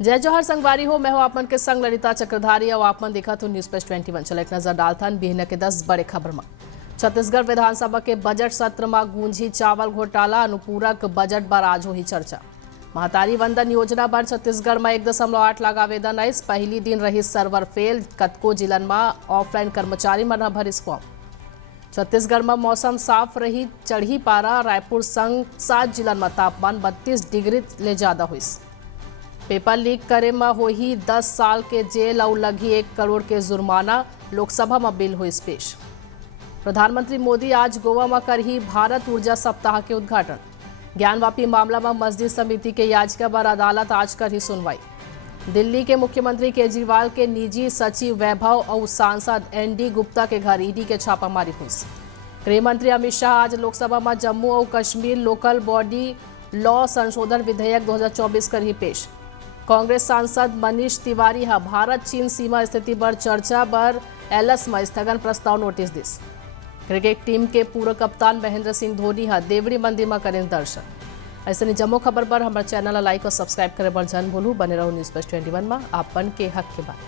जय जोहर संगवारी हो। मैं हूं आपमन के संग ललिता चक्रधारी और आपमन देखा तो न्यूज प्लस 21। चलो एक नजर डालथन बिहन के 10 बड़े खबर में। छत्तीसगढ़ विधानसभा के बजट सत्र में गूंजी चावल घोटाला, अनुपूरक बजट पर आज हो ही चर्चा। महतारी वंदन योजना पर छत्तीसगढ़ में 1.8 लाख आवेदन आई। पहली दिन रही सर्वर फेल, कतको जिलन में ऑफलाइन कर्मचारी मन भरिस फॉर्म। छत्तीसगढ़ में मौसम साफ रही, चढ़ी पारा। रायपुर संग 7 जिलन में तापमान 32 डिग्री ले ज्यादा हुई। पेपर लीक करे में हो ही 10 साल के जेल और लगी 1 करोड़ के जुर्माना। लोकसभा में बिल हुई पेश। प्रधानमंत्री मोदी आज गोवा में कर ही भारत ऊर्जा सप्ताह के उद्घाटन। ज्ञानवापी मामला में मस्जिद समिति के याचिका पर अदालत आज कर ही सुनवाई। दिल्ली के मुख्यमंत्री केजरीवाल के निजी सचिव वैभव और सांसद एनडी गुप्ता के घर ईडी के छापामारी हुई। गृह मंत्री अमित शाह आज लोकसभा में जम्मू और कश्मीर लोकल बॉडी लॉ संशोधन विधेयक 2024 कर ही पेश। कांग्रेस सांसद मनीष तिवारी भारत चीन सीमा स्थिति पर चर्चा पर एलएस में स्थगन प्रस्ताव नोटिस दिस। क्रिकेट टीम के पूर्व कप्तान महेंद्र सिंह धोनी देवड़ी मंदिर में करें दर्शन। ऐसे जम्मू खबर पर हमारे चैनल लाइक और सब्सक्राइब करे पर जन भूलू। बने रहो न्यूज प्लस 21 में आपन के हक के बात।